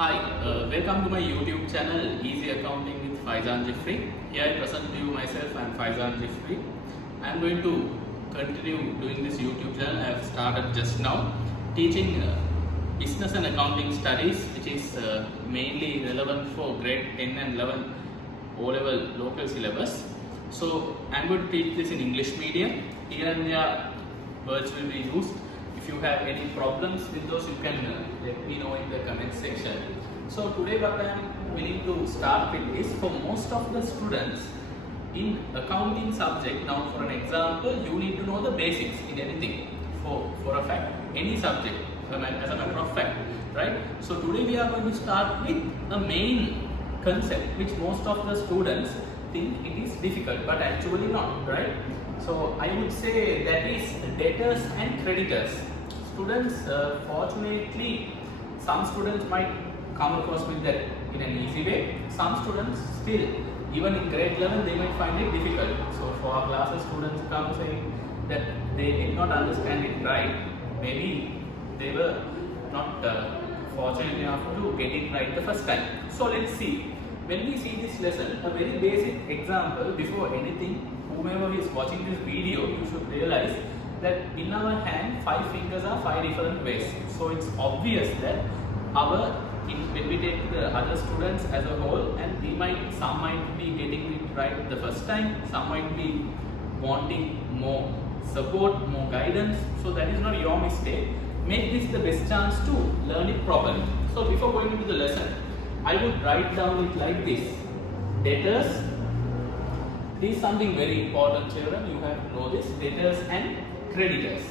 Hi, welcome to my YouTube channel Easy Accounting with Faizan Jeffrey. Here I present to you myself. I am Faizan Jeffrey. I am going to continue doing this YouTube channel. I have started just now teaching business and accounting studies, which is mainly relevant for grade 10 and 11 O-level local syllabus. So I am going to teach this in English medium. Here and there words will be used. If you have any problems with those, you can let me know in the comment section. So today what I am willing to start with is, for most of the students in accounting subject, now for an example, you need to know the basics in anything for a fact, any subject as a matter of fact, right? So today we are going to start with a main concept which most of the students think it is difficult, but actually not, right? So I would say that is debtors and creditors. Students, fortunately, some students might come across with that in an easy way. Some students still, even in grade 11, they might find it difficult. So for our classes, students come saying that they did not understand it right. Maybe they were not fortunate enough to get it right the first time. So let's see. When we see this lesson, a very basic example, before anything, whomever is watching this video, you should realize that in our hand, 5 fingers are 5 different ways. So it's obvious that when we take the other students as a whole, and some might be getting it right the first time, some might be wanting more support, more guidance. So that is not your mistake. Make this the best chance to learn it properly. So before going into the lesson, I would write down it like this: debtors. This is something very important, children. You have to know this: debtors and creditors.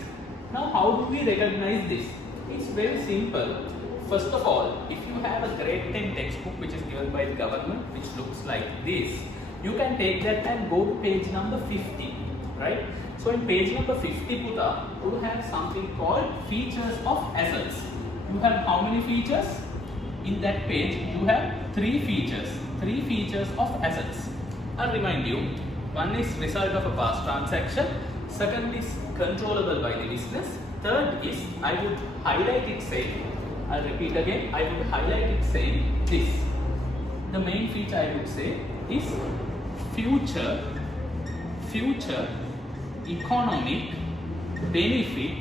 Now, how do we recognize this? It's very simple. First of all, if you have a grade 10 textbook which is given by the government, which looks like this, you can take that and go to page number 50, right? So in page number 50, Puta, you have something called features of assets. You have how many features? In that page, you have 3 features of assets. I'll remind you, one is result of a past transaction, second is controllable by the business, third is, I would highlight it saying, I'll repeat again, I would highlight it saying this. The main feature I would say is future economic benefit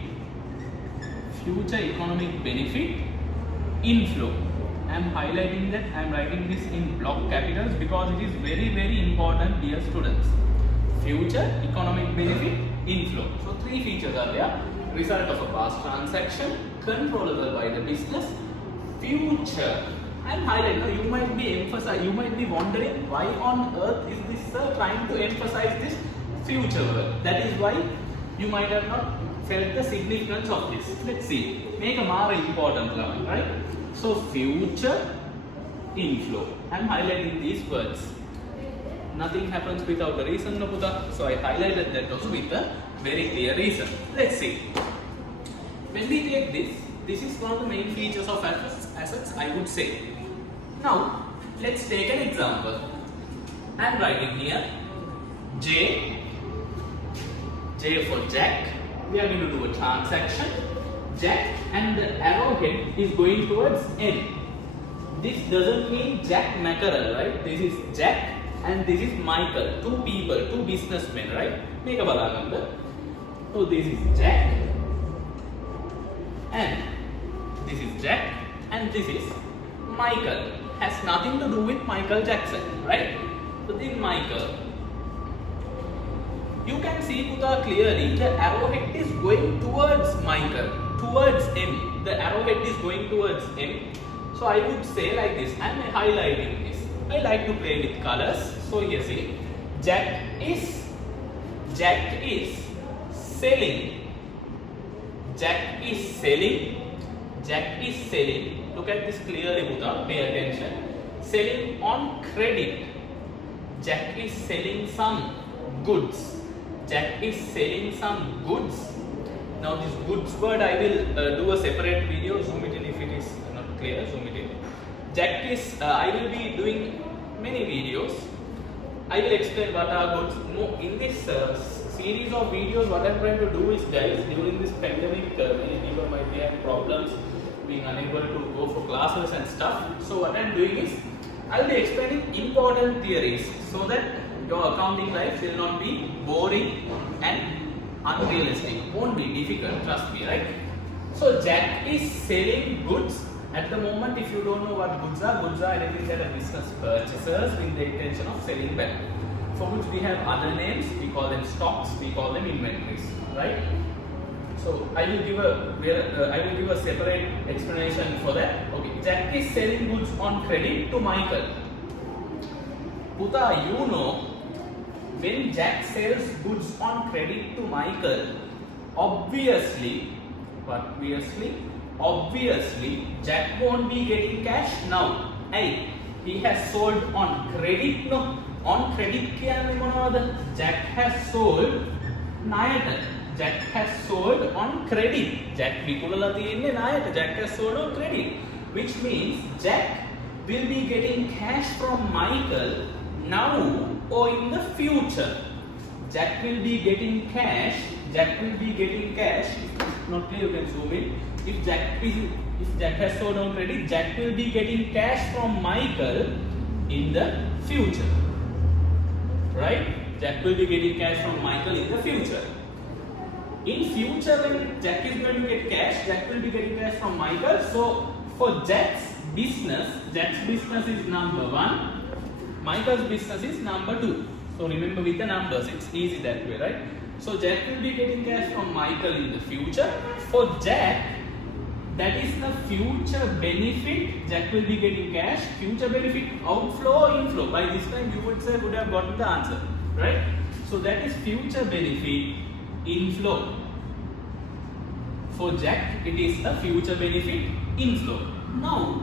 inflow. I am highlighting that, I am writing this in block capitals because it is very, very important, dear students. Future economic benefit inflow. So 3 features are there: result of a past transaction, controllable by the business, future. I am highlighting. Now you might be wondering, why on earth is this trying to emphasize this future word? That is why you might have not felt the significance of this. Let's see. Make a more important level, right? So future inflow. I am highlighting these words. Nothing happens without a reason, no Puta. So I highlighted that also with a very clear reason. Let's see. When we take this is one of the main features of assets, I would say. Now, let's take an example. I am writing here J for Jack. We are going to do a transaction. Jack, and the arrowhead is going towards M. This doesn't mean Jack Mackerel, right? This is Jack and this is Michael. 2 people, 2 businessmen, right? Make a balagamda. So this is Jack and this is Jack and this is Michael. Has nothing to do with Michael Jackson, right? So this is Michael. You can see Puta clearly the arrowhead is going towards Michael, towards M. The arrowhead is going towards M. So I would say like this, I am highlighting this. I like to play with colors. So you see, Jack is selling. Jack is selling. Look at this clearly, Puta. Pay attention. Selling on credit. Jack is selling some goods. Jack is selling some goods. Now this goods word I will do a separate video. Zoom it in if it is not clear. Zoom it in. Jack is, I will be doing many videos. I will explain what are goods. No, in this series of videos, what I am trying to do is, guys, during this pandemic, many people might be having problems being unable to go for classes and stuff. So what I'm doing is I'll be explaining important theories so that your accounting life will not be boring and unrealistic. Won't be difficult, trust me, right? So Jack is selling goods. At the moment, if you don't know what goods are anything that a business purchases with the intention of selling back. For which we have other names, we call them stocks, we call them inventories, right? So I will give a separate explanation for that. Okay, Jack is selling goods on credit to Michael. Puta, you know, when Jack sells goods on credit to Michael, obviously, Jack won't be getting cash now. Hey, he has sold on credit. No, on credit කියන්නේ මොනවද? Jack has sold ණයට. Jack has sold on credit. Jack විකුණලා තියෙන්නේ ණයට. Jack has sold on credit, which means Jack will be getting cash from Michael now or in the future. Jack will be getting cash. If not clear, you can zoom in. If Jack has sold on credit, Jack will be getting cash from Michael in the future. Right? Jack will be getting cash from Michael in the future. In future, when Jack is going to get cash, Jack will be getting cash from Michael. So for Jack's business is number 1. Michael's business is number 2. So remember with the numbers, it's easy that way, right? So Jack will be getting cash from Michael in the future. For Jack, that is the future benefit. Jack will be getting cash. Future benefit, outflow or inflow. By this time you would have gotten the answer, right? So that is future benefit inflow. For Jack, it is a future benefit inflow. Now,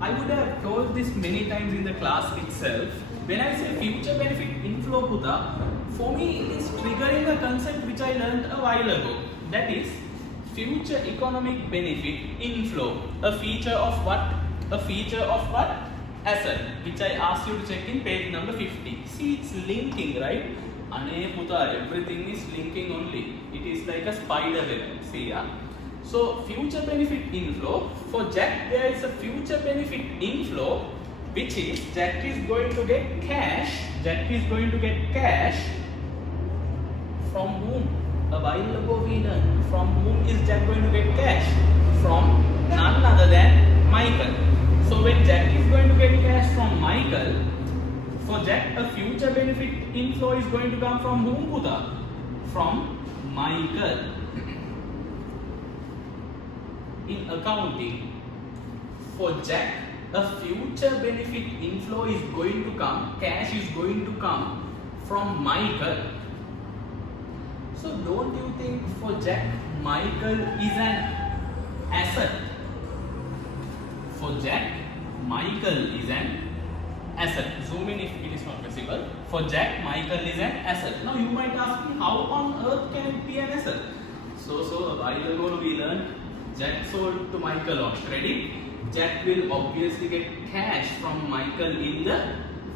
I would have told this many times in the class itself. When I say future benefit inflow, Puta, for me it is triggering a concept which I learned a while ago. That is future economic benefit inflow. A feature of what? Asset, which I asked you to check in page number 50. See, it's linking, right? Ane Puta, everything is linking only. It is like a spider web. See, yeah? So future benefit inflow. For Jack, there is a future benefit inflow, which is Jack is going to get cash. From whom? A while ago we learned. From whom is Jack going to get cash? From none other than Michael. So when Jack is going to get cash from Michael, for Jack a future benefit inflow is going to come from whom, Puta? From Michael. In accounting, for Jack a future benefit inflow is going to come, cash is going to come from Michael. So don't you think for Jack, Michael is an asset? For Jack, Michael is an asset. Zoom in if it is not visible. For Jack, Michael is an asset. Now you might ask me, how on earth can it be an asset? So a while ago we learned Jack sold to Michael on credit. Jack will obviously get cash from Michael in the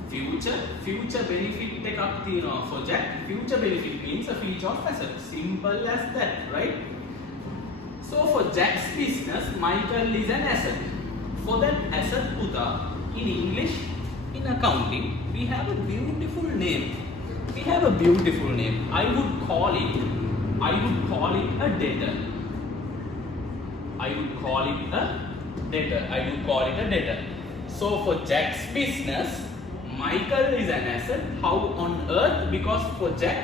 future. Future benefit එකක් තියෙනවා for Jack. Future benefit means a feature of asset. Simple as that, right? So for Jack's business, Michael is an asset. For that asset, Puta, in English, in accounting, we have a beautiful name. I would call it a debtor. So for Jack's business, Michael is an asset. How on earth? Because for Jack,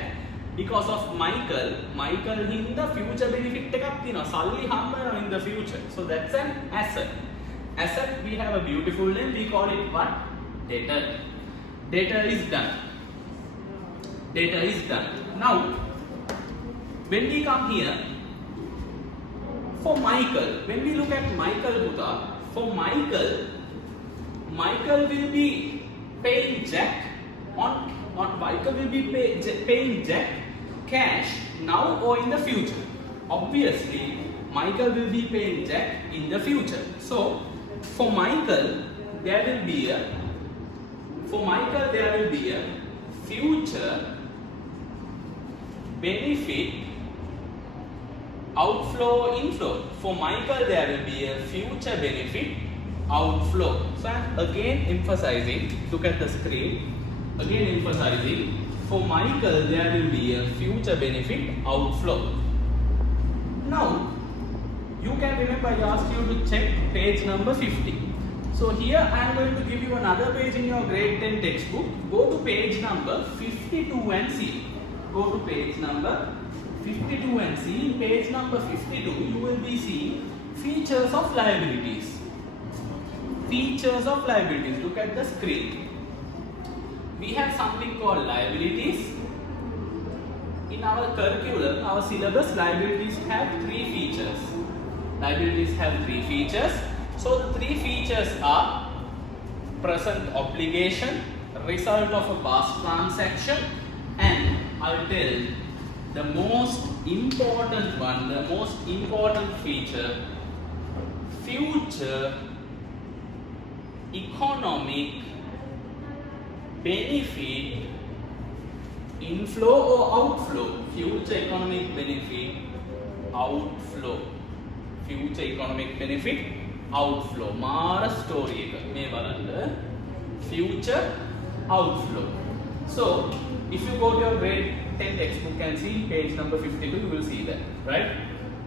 because of Michael in the future benefit එකක් තියෙනවා. සල්ලි හම්බ වෙනවා in the future. So that's an asset. We have a beautiful name. We call it what? Debtor. Debtor is done. Now, when we come here, for Michael, when we look at Michael, Buddha, for Michael will be paying Jack Michael will be paying Jack cash now or in the future. Obviously, Michael will be paying Jack in the future. So, for Michael, there will be a future benefit outflow, inflow. For Michael, there will be a future benefit outflow. So I am again emphasizing, look at the screen, again emphasizing, for Michael, there will be a future benefit outflow. Now, you can remember I asked you to check page number 50. So here I am going to give you another page in your grade 10 textbook. Go to page number 52 and see. Go to page number 52 and see. In page number 52, you will be seeing features of liabilities. Features of liabilities. Look at the screen. We have something called liabilities. In our curriculum, our syllabus, liabilities have three features. Liabilities have three features. So the three features are present obligation, result of a past transaction, and I will tell the most important one, the most important feature, future economic benefit inflow or outflow. Future economic benefit outflow. Future economic benefit outflow. Mara story me balanda future outflow. So if you go to your grade 10 textbook and see page number 52, you will see that, right?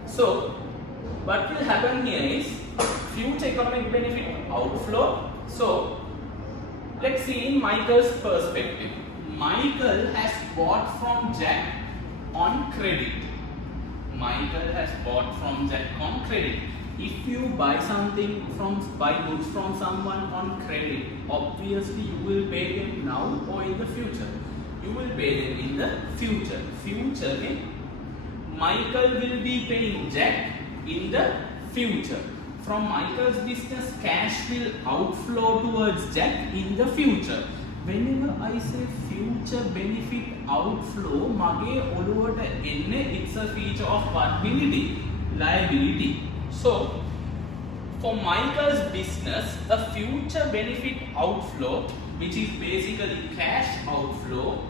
So what will happen here is future economic benefit outflow. So let's see in Michael's perspective. Michael has bought from Jack on credit. Michael has bought from Jack on credit. If you buy goods from someone on credit, obviously you will pay them now or in the future. You will pay them in the future. Future means Michael will be paying Jack in the future. From Michael's business, cash will outflow towards Jack in the future. Whenever I say future benefit outflow, mage oluwata enne, it's a feature of what ability? Liability. So, for Michael's business, a future benefit outflow, which is basically cash outflow,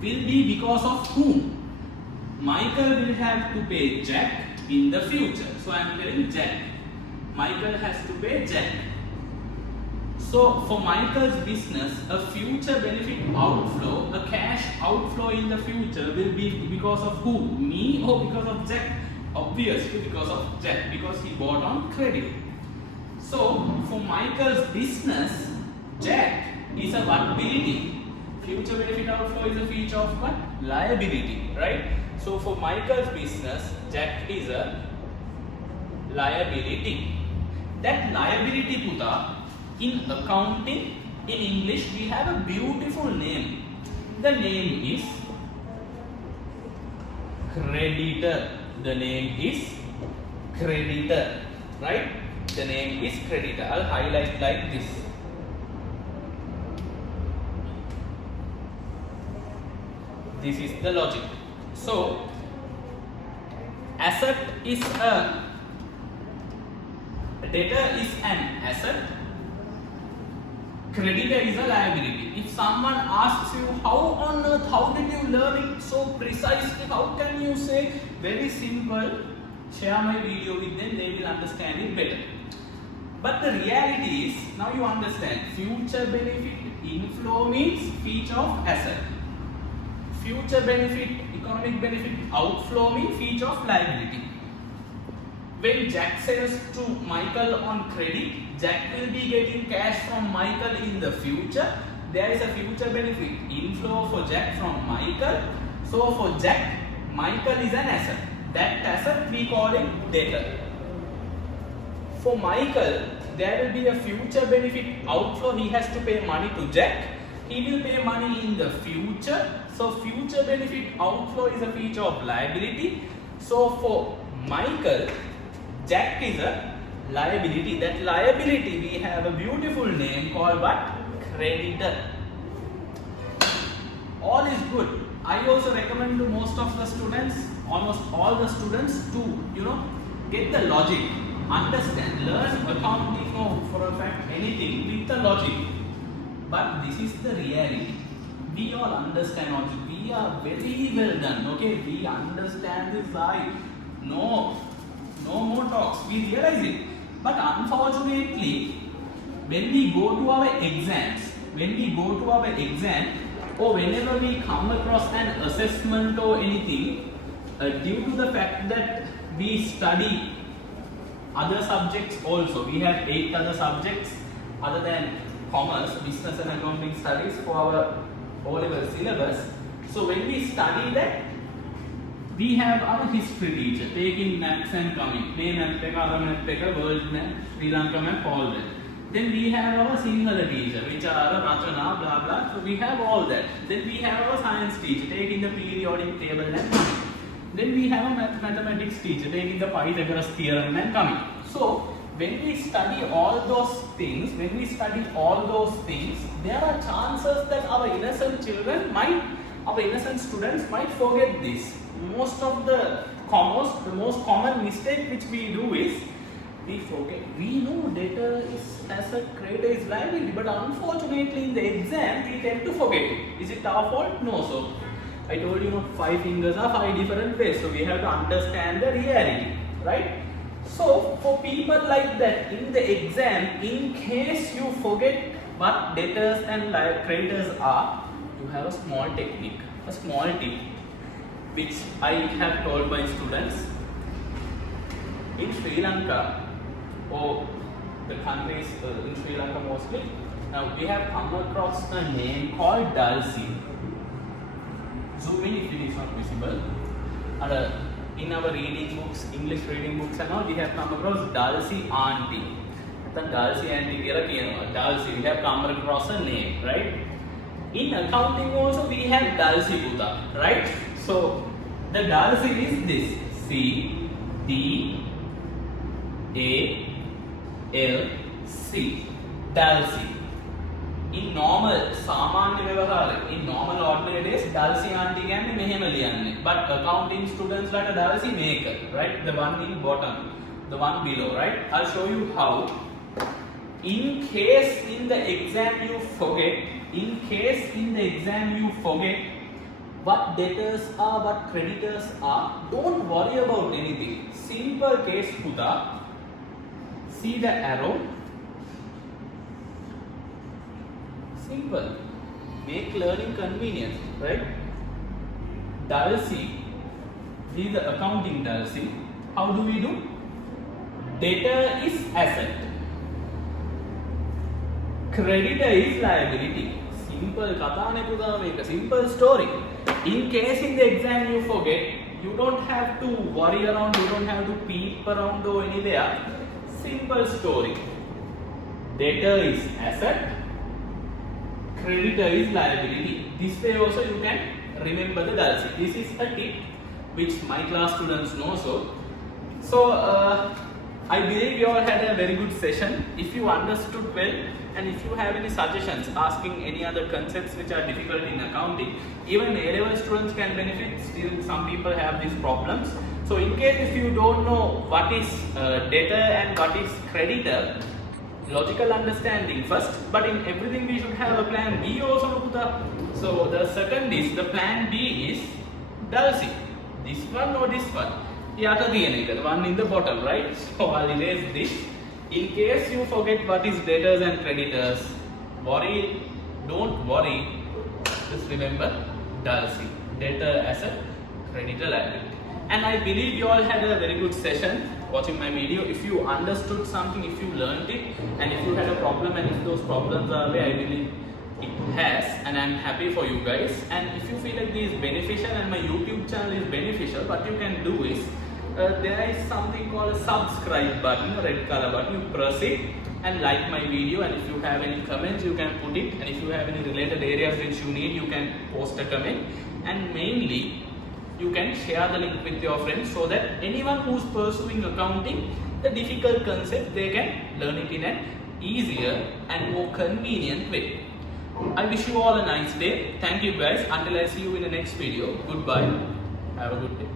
will be because of whom? Michael will have to pay Jack in the future. So I am telling Jack. Michael has to pay Jack. So for Michael's business, a future benefit outflow, a cash outflow in the future will be because of who? Me or because of Jack? Obviously because of Jack, because he bought on credit. So for Michael's business, Jack is a what ability? Future benefit outflow is a feature of what? Liability, right? So for Michael's business, Jack is a liability. That liability, Puta, in accounting, in English, we have a beautiful name. The name is creditor. The name is creditor, right? The name is creditor. I'll highlight like this. This is the logic. So, asset is a debtor is an asset, creditor is a liability. If someone asks you how on earth, how did you learn it so precisely, how can you say very simple, share my video with them, they will understand it better. But the reality is, now you understand, future benefit inflow means feature of asset. Future benefit, economic benefit outflow means feature of liability. When Jack sells to Michael on credit, Jack will be getting cash from Michael in the future. There is a future benefit inflow for Jack from Michael. So for Jack, Michael is an asset. That asset we call it debtor. For Michael, there will be a future benefit outflow. He has to pay money to Jack. He will pay money in the future. So future benefit outflow is a feature of liability. So for Michael, Jack is a liability. That liability we have a beautiful name called what? Creditor. All is good. I also recommend to most of the students, almost all the students, to get the logic, understand, learn accounting or for a fact anything with the logic. But this is the reality. We all understand also. We are very well done. Okay, we understand this side. No more talks. We realize it. But unfortunately, when we go to our exams, or whenever we come across an assessment or anything, due to the fact that we study other subjects also, we have 8 other subjects other than commerce, business and accounting studies for our O-level syllabus. So when we study that, we have our history teacher taking maps and coming, play map, world map, Sri Lanka map, all that. Then we have our Sinhala teacher, which are Rachana, blah blah. So we have all that. Then we have our science teacher taking the periodic table and coming. Then we have a mathematics teacher taking the Pythagoras theorem and coming. So when we study all those things, there are chances that our innocent students might forget this. The most common mistake which we do is we forget. We know debtor is asset, creditor is liability, but unfortunately in the exam we tend to forget it. Is it our fault? No. So I told you 5 fingers are 5 different ways. So we have to understand the reality, right? So for people like that in the exam, in case you forget what debtors and creditors are, you have a small technique, a small tip, which I have told my students. In Sri Lanka, or the countries in Sri Lanka mostly, now we have come across a name called Dulcie. Zoom in if it is not visible. In our reading books, English reading books and all, we have come across Dulcie auntie. Dulcie auntie, Dulcie, we have come across a name, right? In accounting also we have Dulcie Buddha, right? So the Dulcie is this: C-D-A-L-C. Dulcie. In normal ordinary days, Dulcie auntie can be mehema liyanne. But accounting students like a Dulcie maker, right? The one in bottom, the one below, right? I'll show you how. In case in the exam you forget what debtors are, what creditors are, don't worry about anything. Simple case, Huda. See the arrow. Simple. Make learning convenient, right? Dulcie. This is the accounting Dulcie. How do we do? Debtor is asset. Creditor is liability. Simple simple story. In case in the exam you forget, you don't have to worry around, you don't have to peep around or anywhere. Simple story. Debtor is asset, creditor is liability. This way also you can remember the Dulcie. This is a tip which my class students know. So I believe you all had a very good session. If you understood well, and if you have any suggestions, asking any other concepts which are difficult in accounting, even A-level students can benefit. Still some people have these problems. So in case if you don't know what is debtor and what is creditor, logical understanding first, but in everything we should have a plan B also. So the second is, the plan B is Dulcie. This one or this one? The one in the bottom, right? So I'll erase this. In case you forget what is debtors and creditors, don't worry. Just remember Dulcie. Debtor asset, creditor liability. And I believe you all had a very good session watching my video. If you understood something, if you learned it, and if you had a problem and if those problems are away, I believe it has, and I'm happy for you guys. And if you feel like this is beneficial and my YouTube channel is beneficial, what you can do is, there is something called a subscribe button, a red color button. You press it and like my video, and if you have any comments you can put it, and if you have any related areas which you need, you can post a comment, and mainly you can share the link with your friends so that anyone who's pursuing accounting, the difficult concept, they can learn it in an easier and more convenient way. I wish you all a nice day. Thank you guys. Until I see you in the next video. Goodbye. Have a good day.